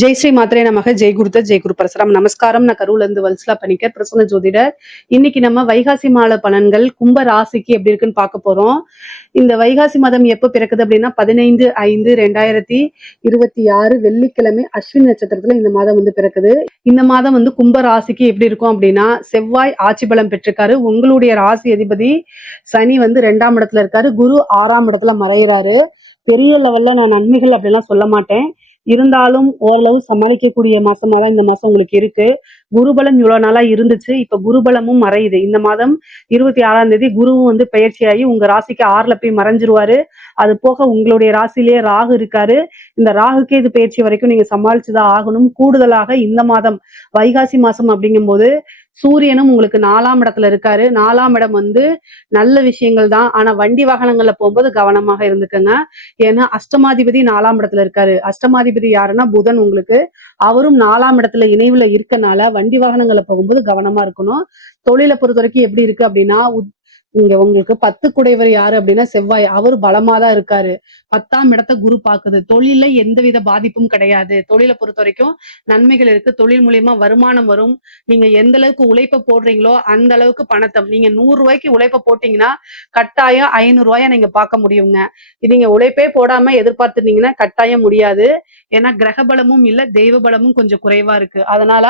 ஜெய் ஸ்ரீ மாத்திரை நமக ஜெய் குருத்த ஜெய் குரு பரசுராம். நமஸ்காரம். நான் கரூர்ல இருந்து வல்சலா பணிக்கர், பிரசன்ன ஜோதிடர். இன்னைக்கு நம்ம வைகாசி மாத பலன்கள் கும்ப ராசிக்கு எப்படி இருக்குன்னு பார்க்க போறோம். இந்த வைகாசி மாதம் எப்ப பிறக்குது அப்படின்னா 15/5/2026 வெள்ளிக்கிழமை அஸ்வினி நட்சத்திரத்துல இந்த மாதம் வந்து பிறக்குது. இந்த மாதம் வந்து கும்ப ராசிக்கு எப்படி இருக்கும் அப்படின்னா, செவ்வாய் ஆட்சி பலம் பெற்றிருக்காரு. உங்களுடைய ராசி அதிபதி சனி வந்து 2ஆம் இடத்துல இருக்காரு. குரு 6ஆம் இடத்துல மறைகிறாரு. பெரிய லெவல்ல நான் நன்மைகள் அப்படிலாம் சொல்ல மாட்டேன். இருந்தாலும் ஓரளவு சமாளிக்கக்கூடிய மாசமா தான் இந்த மாசம் உங்களுக்கு இருக்கு. குருபலம் இவ்வளவு நாளா இருந்துச்சு. இப்ப குருபலமும் மறையுது. இந்த மாதம் 26ஆம் தேதி குருவும் வந்து பயிற்சியாகி உங்க ராசிக்கு 6ல போய் மறைஞ்சிருவாரு. அது போக உங்களுடைய ராசியிலேயே ராகு இருக்காரு. இந்த ராகுக்கு இது பயிற்சி வரைக்கும் நீங்க சமாளிச்சுதான் ஆகணும். கூடுதலாக இந்த மாதம் வைகாசி மாசம் அப்படிங்கும்போது சூரியனும் உங்களுக்கு 4ஆம் இடத்துல இருக்காரு. 4ஆம் இடம் வந்து நல்ல விஷயங்கள் தான். ஆனா வண்டி வாகனங்கள்ல போகும்போது கவனமாக இருந்துக்கங்க. ஏன்னா அஷ்டமாதிபதி 4ஆம் இடத்துல இருக்காரு. அஷ்டமாதிபதி யாருன்னா புதன் உங்களுக்கு. அவரும் 4ஆம் இடத்துல இணைவுல இருக்கனால வண்டி வாகனங்கள்ல போகும்போது கவனமா இருக்கணும். தொழிலை பொறுத்த வரைக்கும் எப்படி இருக்கு அப்படின்னா, இங்க உங்களுக்கு 10 குடைவர் யாரு அப்படின்னா செவ்வாய். அவரு பலமாதான் இருக்காரு. 10ஆம் இடத்தை குரு பாக்குது. தொழில எந்தவித பாதிப்பும் கிடையாது. தொழிலை பொறுத்த வரைக்கும் நன்மைகள் இருக்கு. தொழில் மூலியமா வருமானம் வரும். நீங்க எந்த அளவுக்கு உழைப்ப போடுறீங்களோ அந்த அளவுக்கு பணத்தை நீங்க 100 ரூபாய்க்கு உழைப்ப போட்டீங்கன்னா கட்டாயம் 500 ரூபாய நீங்க பார்க்க முடியுங்க. நீங்க உழைப்பே போடாம எதிர்பார்த்துட்டீங்கன்னா கட்டாயம் முடியாது. ஏன்னா கிரக பலமும் இல்ல, தெய்வ பலமும் கொஞ்சம் குறைவா இருக்கு. அதனால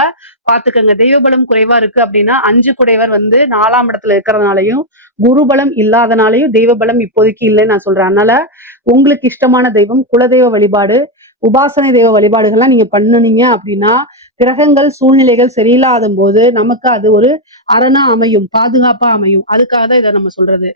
பாத்துக்கங்க. தெய்வ பலம் குறைவா இருக்கு அப்படின்னா 5 குடைவர் வந்து 4ஆம் இடத்துல இருக்கிறதுனாலையும் குருபலம் இல்லாதனாலையும் தெய்வ பலம் இப்போதைக்கு இல்லைன்னு நான் சொல்றேன். அதனால உங்களுக்கு இஷ்டமான தெய்வம் குலதெய்வ வழிபாடு, உபாசனை தெய்வ வழிபாடுகள்லாம் நீங்க பண்ணுனீங்க அப்படின்னா கிரகங்கள் சூழ்நிலைகள் சரியில்லாத போது நமக்கு அது ஒரு அரணா அமையும், பாதுகாப்பா அமையும். அதுக்காக தான் இதை நம்ம சொல்றது.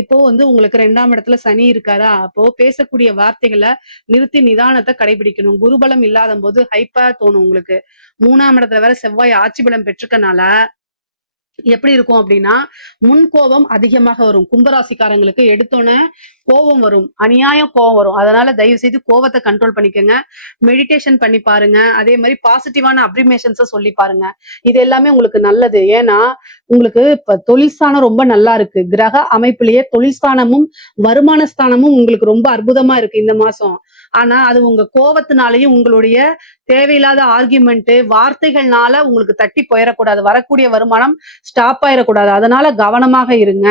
இப்போ வந்து உங்களுக்கு 2ஆம் இடத்துல சனி இருக்காரா, அப்போ பேசக்கூடிய வார்த்தைகளை நிறுத்தி நிதானத்தை கடைபிடிக்கணும். குருபலம் இல்லாத போது ஹைப்பா தோணும் உங்களுக்கு. 3ஆம் இடத்துல வேற செவ்வாய் ஆட்சி பலம் பெற்றுக்கனால எப்படி இருக்கும் அப்படின்னா முன் கோபம் அதிகமாக வரும். கும்பராசிக்காரங்களுக்கு எடுத்தோன்னே கோபம் வரும், அநியாயம் கோபம் வரும். அதனால தயவு செய்து கோபத்தை கண்ட்ரோல் பண்ணிக்கோங்க. மெடிடேஷன் பண்ணி பாருங்க. அதே மாதிரி பாசிட்டிவான அப்ரிமேஷன்ஸை சொல்லி பாருங்க. இது எல்லாமே உங்களுக்கு நல்லது. ஏன்னா உங்களுக்கு இப்ப தொழில் ஸ்தானம் ரொம்ப நல்லா இருக்கு. கிரக அமைப்பிலேயே தொழில் ஸ்தானமும் வருமான ஸ்தானமும் உங்களுக்கு ரொம்ப அற்புதமா இருக்கு இந்த மாசம். ஆனா அது உங்க கோபத்தினாலையும் உங்களுடைய தேவையில்லாத ஆர்கியூமெண்ட் வார்த்தைகள்னால உங்களுக்கு தட்டி போயிடக்கூடாது. வரக்கூடிய வருமானம் ஸ்டாப் ஆயிடக்கூடாது. அதனால கவனமாக இருங்க.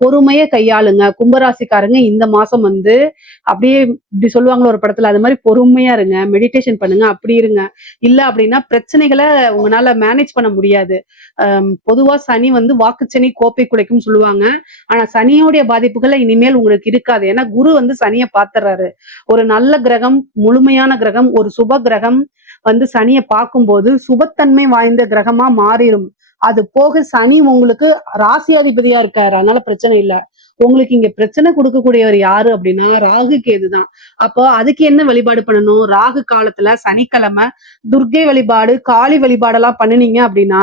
பொறுமையை கையாளுங்க. கும்பராசிக்காரங்க இந்த மாசம் வந்து அப்படியே இப்படி சொல்லுவாங்களோ ஒரு படத்துல, அது மாதிரி பொறுமையா இருங்க. மெடிடேஷன் பண்ணுங்க. அப்படி இருங்க. இல்ல அப்படின்னா பிரச்சனைகளை உங்களால மேனேஜ் பண்ண முடியாது. பொதுவா சனி வந்து வாக்குச்சனி கோப்பை குலைக்கும் சொல்லுவாங்க. ஆனா சனியோடைய பாதிப்புகளை இனிமேல் உங்களுக்கு இருக்காது. ஏன்னா குரு வந்து சனியை பாத்துறாரு. ஒரு நல்ல கிரகம், முழுமையான கிரகம், ஒரு சுப கிரகம் வந்து சனியை பார்க்கும்போது சுபத்தன்மை வாய்ந்த கிரகமா மாறிடும். அது போக சனி உங்களுக்கு ராசியாதிபதியா இருக்காரு. அதனால பிரச்சனை இல்ல. உங்களுக்கு இங்க பிரச்சனை கொடுக்கக்கூடியவர் யாரு அப்படின்னா ராகு கேதுதான். அப்போ அதுக்கு என்ன வழிபாடு பண்ணணும்? ராகு காலத்துல சனிக்கிழமை துர்க்கை வழிபாடு, காளி வழிபாடெல்லாம் பண்ணுனீங்க அப்படின்னா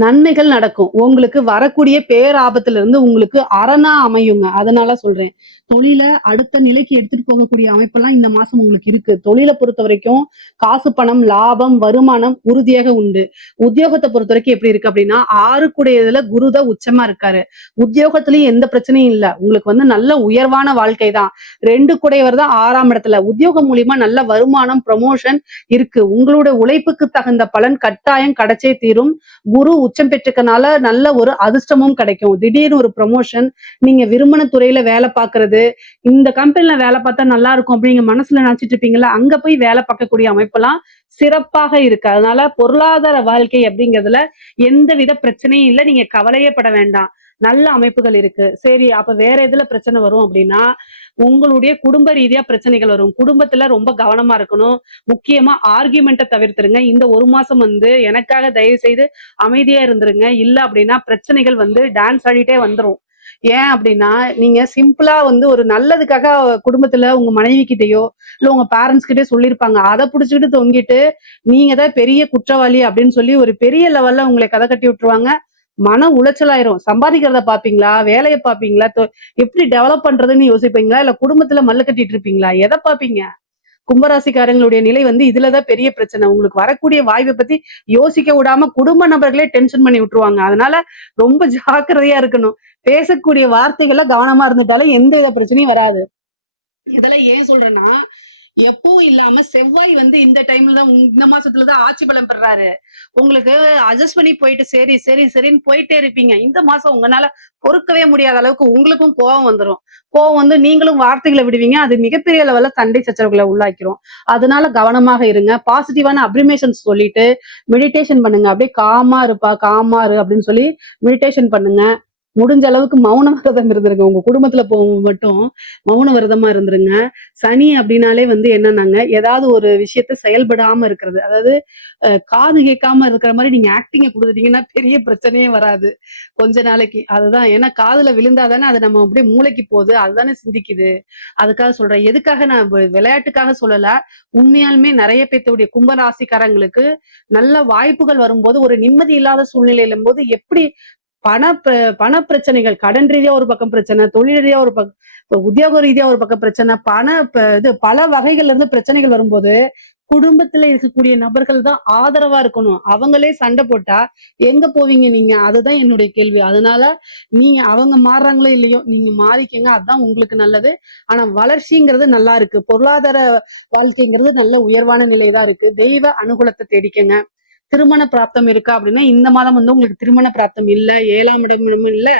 நன்மைகள் நடக்கும். உங்களுக்கு வரக்கூடிய பேராபத்துல இருந்து உங்களுக்கு அரணா அமையுங்க. அதனால சொல்றேன். தொழில அடுத்த நிலைக்கு எடுத்துட்டு போகக்கூடிய அமைப்பெல்லாம் இந்த மாசம் உங்களுக்கு இருக்கு. தொழிலை பொறுத்த வரைக்கும் காசு, பணம், லாபம், வருமானம் உறுதியாக உண்டு. உத்தியோகத்தை பொறுத்த வரைக்கும் எப்படி இருக்கு அப்படின்னா 6 குருதான் உச்சமா இருக்காரு. உத்தியோகத்திலயும் எந்த பிரச்சனையும் இல்ல. உங்களுக்கு வந்து நல்ல உயர்வான வாழ்க்கை தான். 2 குடையவர் தான் 6ஆம் இடத்துல. உத்தியோகம் மூலியமா நல்ல வருமானம், ப்ரமோஷன் இருக்கு. உங்களுடைய உழைப்புக்கு தகுந்த பலன் கட்டாயம் கிடைச்சே தீரும். குரு உச்சம் பெற்றுக்கனால நல்ல ஒரு அதிர்ஷ்டமும் கிடைக்கும். திடீர்னு ஒரு ப்ரமோஷன், நீங்க விரும்பின துறையில வேலை பார்க்கறது, இந்த கம்பெனில வேலை பார்த்தா நல்லா இருக்கும் அப்படிங்க மனசுல நினைச்சிட்டு இருப்பீங்களா, அங்க போய் வேலை பார்க்கக்கூடிய அமைப்பெல்லாம் சிறப்பாக இருக்கு. அதனால பொருளாதார வாழ்க்கை அப்படிங்கிறதுல எந்தவித பிரச்சனையும் இல்லை. நீங்க கவலையே பட வேண்டாம். நல்ல அமைப்புகள் இருக்கு. சரி, அப்ப வேற எதுல பிரச்சனை வரும் அப்படின்னா உங்களுடைய குடும்ப ரீதியா பிரச்சனைகள் வரும். குடும்பத்துல ரொம்ப கவனமா இருக்கணும். முக்கியமா ஆர்கியூமெண்ட்டை தவிர்த்துருங்க. இந்த ஒரு மாசம் வந்து எனக்காக தயவு செய்து அமைதியா இருந்துருங்க. இல்ல அப்படின்னா பிரச்சனைகள் வந்து டான்ஸ் ஆடிட்டே வந்துரும். ஏன் அப்படின்னா நீங்க சிம்பிளா வந்து ஒரு நல்லதுக்காக குடும்பத்துல உங்க மனைவி கிட்டயோ இல்ல உங்க பேரண்ட்ஸ் கிட்டே சொல்லியிருப்பாங்க. அதை புடிச்சுக்கிட்டு தொங்கிட்டு நீங்க தான் பெரிய குற்றவாளி அப்படின்னு சொல்லி ஒரு பெரிய லெவல்ல உங்களை கதை கட்டி விட்டுருவாங்க. மன உளைச்சலாயிரும். சம்பாதிக்கிறத பாப்பீங்களா, வேலையை பாப்பீங்களா, எப்படி டெவலப் பண்றதுன்னு யோசிப்பீங்களா, இல்ல குடும்பத்துல மல்லு கட்டிட்டு இருப்பீங்களா, எதை பாப்பீங்க? கும்பராசிக்காரங்களுடைய நிலை வந்து இதுலதான் பெரிய பிரச்சனை. உங்களுக்கு வரக்கூடிய வாய்ப்பை பத்தி யோசிக்க விடாம குடும்ப நபர்களே டென்ஷன் பண்ணி விட்டுருவாங்க. அதனால ரொம்ப ஜாக்கிரதையா இருக்கணும். பேசக்கூடிய வார்த்தைகள்ல கவனமா இருந்துட்டாலும் எந்த வித பிரச்சனையும் வராது. இதெல்லாம் ஏன் சொல்றேன்னா எப்பவும் இல்லாம செவ்வாய் வந்து இந்த டைம்ல தான் இந்த மாசத்துல தான் ஆட்சி பலம் பெறாரு. உங்களுக்கு அட்ஜஸ்ட் பண்ணி போயிட்டு சரி சரி சரின்னு போயிட்டே இருப்பீங்க. இந்த மாசம் உங்களால பொறுக்கவே முடியாத அளவுக்கு உங்களுக்கும் கோவம் வந்துரும். கோவம் வந்து நீங்களும் வார்த்தைகளை விடுவீங்க. அது மிகப்பெரிய லெவல்ல சண்டை சச்சரவுகளை உள்ளாக்கிரும். அதனால கவனமாக இருங்க. பாசிட்டிவான அப்ரிமேஷன்ஸ் சொல்லிட்டு மெடிடேஷன் பண்ணுங்க. அப்படியே காமா இருப்பா, காமா இரு அப்படின்னு சொல்லி மெடிடேஷன் பண்ணுங்க. முடிஞ்ச அளவுக்கு மௌன விரதம் இருந்துருங்க. உங்க குடும்பத்துல போகும் மட்டும் மௌன விரதமா இருந்துருங்க. சனி அப்படின்னாலே வந்து என்னன்னாங்க, ஏதாவது ஒரு விஷயத்த செயல்படாம இருக்கிறது. அதாவது காது கேட்காம இருக்கிற மாரி நீங்க ஆக்டிங்க குடுத்துட்டீங்கன்னா பெரிய பிரச்சனையே வராது. கொஞ்ச நாளைக்கு. அதுதான். ஏன்னா காதுல விழுந்தா தானே அது நம்ம அப்படியே மூளைக்கு போகுது. அதுதானே சிந்திக்குது. அதுக்காக சொல்றேன். எதுக்காக நான் விளையாட்டுக்காக சொல்லல. உண்மையாலுமே நெறைய பேத்துடைய கும்பராசிக்காரங்களுக்கு நல்ல வாய்ப்புகள் வரும்போது, ஒரு நிம்மதி இல்லாத சூழ்நிலையிலும் போது எப்படி பண பண பிரச்சனைகள், கடன் ரீதியா ஒரு பக்கம் பிரச்சனை, தொழில் ரீதியா ஒரு உத்தியோக ரீதியா ஒரு பக்கம் பிரச்சனை, இது பல வகைகள்ல இருந்து பிரச்சனைகள் வரும்போது, குடும்பத்துல இருக்கக்கூடிய நபர்கள் தான் ஆதரவா இருக்கணும். அவங்களே சண்டை போட்டா எங்க போவீங்க நீங்க? அதுதான் என்னுடைய கேள்வி. அதனால நீங்க அவங்க மாறுறாங்களோ இல்லையோ, நீங்க மாறிக்கங்க. அதுதான் உங்களுக்கு நல்லது. ஆனா வளர்ச்சிங்கிறது நல்லா இருக்கு. பொருளாதார வாழ்க்கைங்கிறது நல்ல உயர்வான நிலைதான் இருக்கு. தெய்வ அனுகூலத்தை தேடிக்கங்க. திருமண பிராப்தம் இருக்கா அப்படின்னா இந்த மாதம் வந்து உங்களுக்கு திருமண பிராப்தம் இல்ல. 7ஆம் இடமும் இல்ல.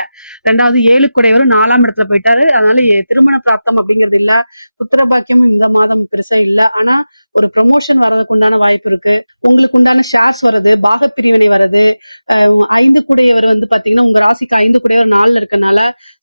2வது 7 குடையவரும் 4ஆம் இடத்துல போயிட்டாரு. அதனால திருமண பிராப்தம் அப்படிங்கிறது இல்ல. புத்திர பாக்கியமும் இந்த மாதம் பெருசா இல்ல. ஆனா ஒரு ப்ரமோஷன் வர்றதுக்கு உண்டான வாய்ப்பு இருக்கு. உங்களுக்கு உண்டான ஷேர்ஸ் வருது, பாக பிரிவினை வருது. 5 குடையவர் வந்து பாத்தீங்கன்னா உங்க ராசிக்கு 5 குடையவர் 4 இருக்கனால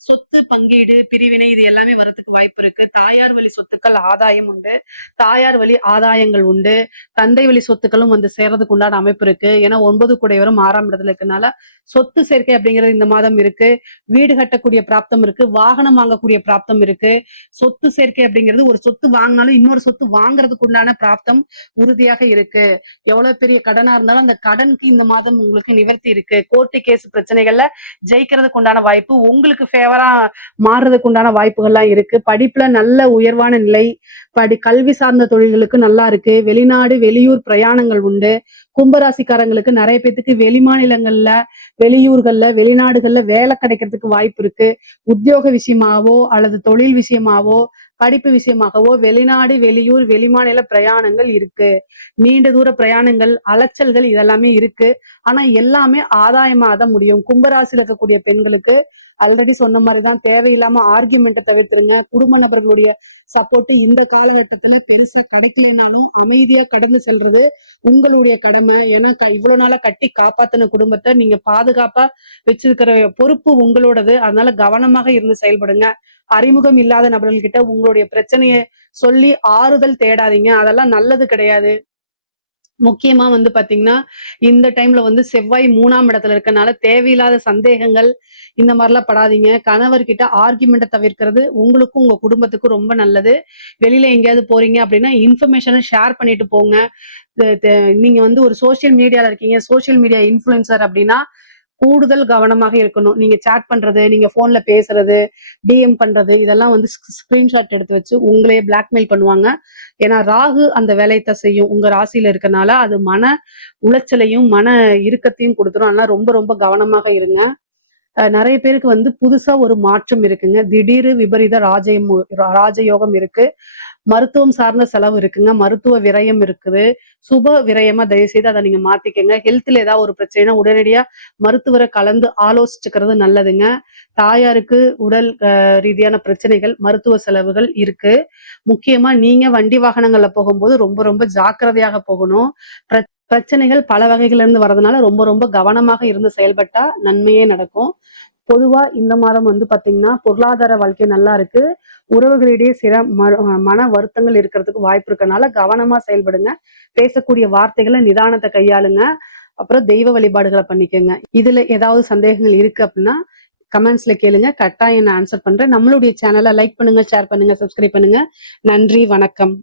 சொத்து பங்கீடு பிரிவினை இது எல்லாமே வரதுக்கு வாய்ப்பு இருக்கு. தாயார் வழி சொத்துக்கள் ஆதாயம் உண்டு. தாயார் வழி ஆதாயங்கள் உண்டு. தந்தை வழி சொத்துக்களும் வந்து சேர்றதுக்கு உண்டான அமைப்பு இருக்கு. ஏன்னா 9 குடையவரும் 6ஆம் இடத்துல இருக்கனால சொத்து சேர்க்கை அப்படிங்கிறது இந்த மாதம் இருக்கு. வீடு கட்டக்கூடிய பிராப்தம் இருக்கு. வாகனம் வாங்கக்கூடிய பிராப்தம் இருக்கு. சொத்து சேர்க்கை அப்படிங்கிறது ஒரு சொத்து வாங்கினாலும் இன்னொரு சொத்து வாங்குறதுக்கு உண்டான பிராப்தம் உறுதியாக இருக்கு. எவ்வளவு பெரிய கடனா இருந்தாலும் அந்த கடனுக்கு இந்த மாதம் உங்களுக்கு நிவர்த்தி இருக்கு. கோர்ட்டு கேஸ் பிரச்சனைகள்ல ஜெயிக்கிறதுக்கு உண்டான வாய்ப்பு, உங்களுக்கு ஃபேவரா மாறுறதுக்கு உண்டான வாய்ப்புகள்லாம் இருக்கு. படிப்புல நல்ல உயர்வான நிலை, கல்வி சார்ந்த தொழில்களுக்கு நல்லா இருக்கு. வெளிநாடு வெளியூர் பிரயாணங்கள் உண்டு. கும்பராசிக்காரங்களுக்கு நிறைய பேத்துக்கு வெளி மாநிலங்கள்ல, வெளியூர்கள்ல, வெளிநாடுகள்ல வேலை கிடைக்கிறதுக்கு வாய்ப்பு இருக்கு. உத்தியோக விஷயமாவோ அல்லது தொழில் விஷயமாவோ படிப்பு விஷயமாகவோ வெளிநாடு வெளியூர் வெளிமாநில பிரயாணங்கள் இருக்கு. நீண்ட தூர பிரயாணங்கள் அலைச்சல்கள் இதெல்லாமே இருக்கு. ஆனா எல்லாமே ஆதாயமா தான் முடியும். கும்பராசியில் இருக்கக்கூடிய பெண்களுக்கு ஆல்ரெடி சொன்ன மாதிரிதான் தேவையில்லாம ஆர்கியூமெண்ட்டை தவிர்த்துருங்க. குடும்ப நபர்களுடைய சப்போர்ட் இந்த காலகட்டத்துல பெருசா கிடைக்கலனாலும் அமைதியா கடந்து செல்றது உங்களுடைய கடமை. ஏன்னா இவ்வளவு நாளா கட்டி காப்பாத்தின குடும்பத்தை நீங்க பாதுகாப்பா வச்சிருக்கிற பொறுப்பு உங்களோடது. அதனால கவனமாக இருந்து செயல்படுங்க. அறிமுகம் இல்லாத நபர்கள்கிட்ட உங்களுடைய பிரச்சனையை சொல்லி ஆறுதல் தேடாதீங்க. அதெல்லாம் நல்லது கிடையாது. முக்கியமா வந்து பாத்தீங்கன்னா இந்த டைம்ல வந்து செவ்வாய் 3ஆம் இடத்துல இருக்கனால தேவையில்லாத சந்தேகங்கள் இந்த மாதிரிலாம் படாதீங்க. கணவர்கிட்ட ஆர்குமெண்ட்டை தவிர்க்கிறது உங்களுக்கும் உங்க குடும்பத்துக்கும் ரொம்ப நல்லது. வெளியில எங்கேயாவது போறீங்க அப்படின்னா இன்ஃபர்மேஷனை ஷேர் பண்ணிட்டு போங்க. நீங்க வந்து ஒரு சோசியல் மீடியால இருக்கீங்க, சோசியல் மீடியா இன்ஃபுளுசர் அப்படின்னா கூடுதல் கவனமாக இருக்கணும். நீங்க சாட் பண்றது, நீங்க போன்ல பேசுறது, டிஎம் பண்றது இதெல்லாம் வந்து ஸ்கிரீன்ஷாட் எடுத்து வச்சு உங்களையே பிளாக்மெயில் பண்ணுவாங்க. ஏன்னா ராகு அந்த வேலையத்தை செய்யும் உங்க ராசியில இருக்கனால அது மன உளைச்சலையும் மன இறுக்கத்தையும் கொடுத்துரும். அதனால ரொம்ப ரொம்ப கவனமாக இருங்க. நிறைய பேருக்கு வந்து புதுசா ஒரு மாற்றம் இருக்குங்க. திடீர் விபரீத ராஜயோகம் இருக்கு. மருத்துவம் சார்ந்த செலவு இருக்குங்க. மருத்துவ விரயம் இருக்குது. சுப விரயமா தயவு செய்து அதை நீங்க மாத்திக்கங்க. ஹெல்த்ல ஏதாவது ஒரு பிரச்சனைனா உடனடியா மருத்துவரை கலந்து ஆலோசிச்சுக்கிறது நல்லதுங்க. தாயாருக்கு உடல் ரீதியான பிரச்சனைகள் மருத்துவ செலவுகள் இருக்கு. முக்கியமா நீங்க வண்டி வாகனங்கள்ல போகும்போது ரொம்ப ரொம்ப ஜாக்கிரதையாக போகணும். பிரச்சனைகள் பல வகைகள்ல இருந்து வர்றதுனால ரொம்ப ரொம்ப கவனமாக இருந்து செயல்பட்டா நன்மையே நடக்கும். பொதுவா இந்த மாதம் வந்து பாத்தீங்கன்னா பொருளாதார வாழ்க்கை நல்லா இருக்கு. உறவுகளிடையே மன வருத்தங்கள் இருக்கிறதுக்கு வாய்ப்பு இருக்கனால கவனமா செயல்படுங்க. பேசக்கூடிய வார்த்தைகளை நிதானத்தை கையாளுங்க. அப்புறம் தெய்வ வழிபாடுகளை பண்ணிக்கோங்க. இதுல ஏதாவது சந்தேகங்கள் இருக்கு அப்படின்னா கமெண்ட்ஸ்ல கேளுங்க. கட்டாயம் நான் ஆன்சர் பண்றேன். நம்மளுடைய சேனலை லைக் பண்ணுங்க, ஷேர் பண்ணுங்க, சப்ஸ்கிரைப் பண்ணுங்க. நன்றி, வணக்கம்.